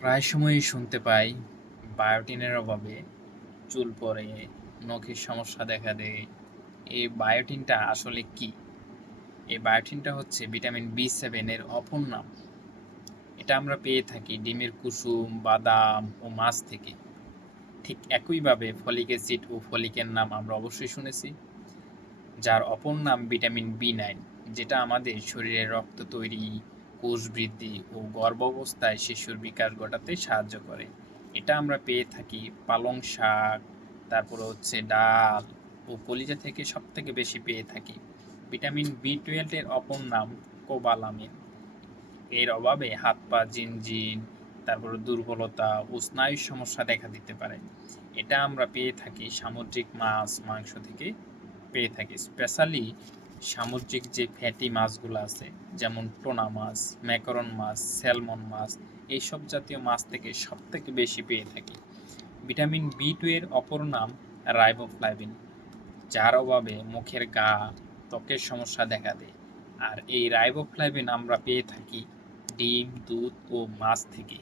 প্রায় সময়ই শুনতে পাই বায়োটিনের অভাবে চুল পড়ে, নখের সমস্যা দেখা দেয়। এই বায়োটিনটা আসলে কি? এই বায়োটিনটা হচ্ছে ভিটামিন বি7 এর অপর নাম। এটা আমরা পেয়ে থাকি ডিমের কুসুম, বাদাম ও মাছ থেকে। ঠিক একইভাবে ফলিক অ্যাসিড ও ফলিকের নাম আমরা অবশ্যই শুনেছি, যার অপর নাম ভিটামিন বি9, যেটা আমাদের শরীরে রক্ত তৈরি, কোষ বৃদ্ধি ও গর্ভাবস্থায় শিশুর বিকাশ ঘটাতে সাহায্য করে। এটা আমরা পেয়ে থাকি পালং শাক, তারপরে হচ্ছে ডাল ও কলিজা থেকে সবথেকে বেশি পেয়ে থাকি। ভিটামিন বি12 এর অপর নাম কোবালামিন। এর অভাবে হাত পা ঝিনঝিন, তারপরে দুর্বলতা ও স্নায়ুর সমস্যা দেখা দিতে পারে। এটা আমরা পেয়ে থাকি সামুদ্রিক মাছ, মাংস থেকে পেয়ে থাকি। স্পেশালি সামুদ্রিক যে ফ্যাটি মাছগুলো আছে, যেমন টোনা মাছ, ম্যাকারন মাছ, স্যালমন মাছ, এইসব জাতীয় মাছ থেকে সবথেকে বেশি পেয়ে থাকি। ভিটামিন বি2 এর অপর নাম রাইবোফ্লাভিন, যার অভাবে মুখের ঘা, ত্বকের সমস্যা দেখা দেয়। আর এই রাইবোফ্লাভিন আমরা পেয়ে থাকি ডিম, দুধ ও মাছ থেকে।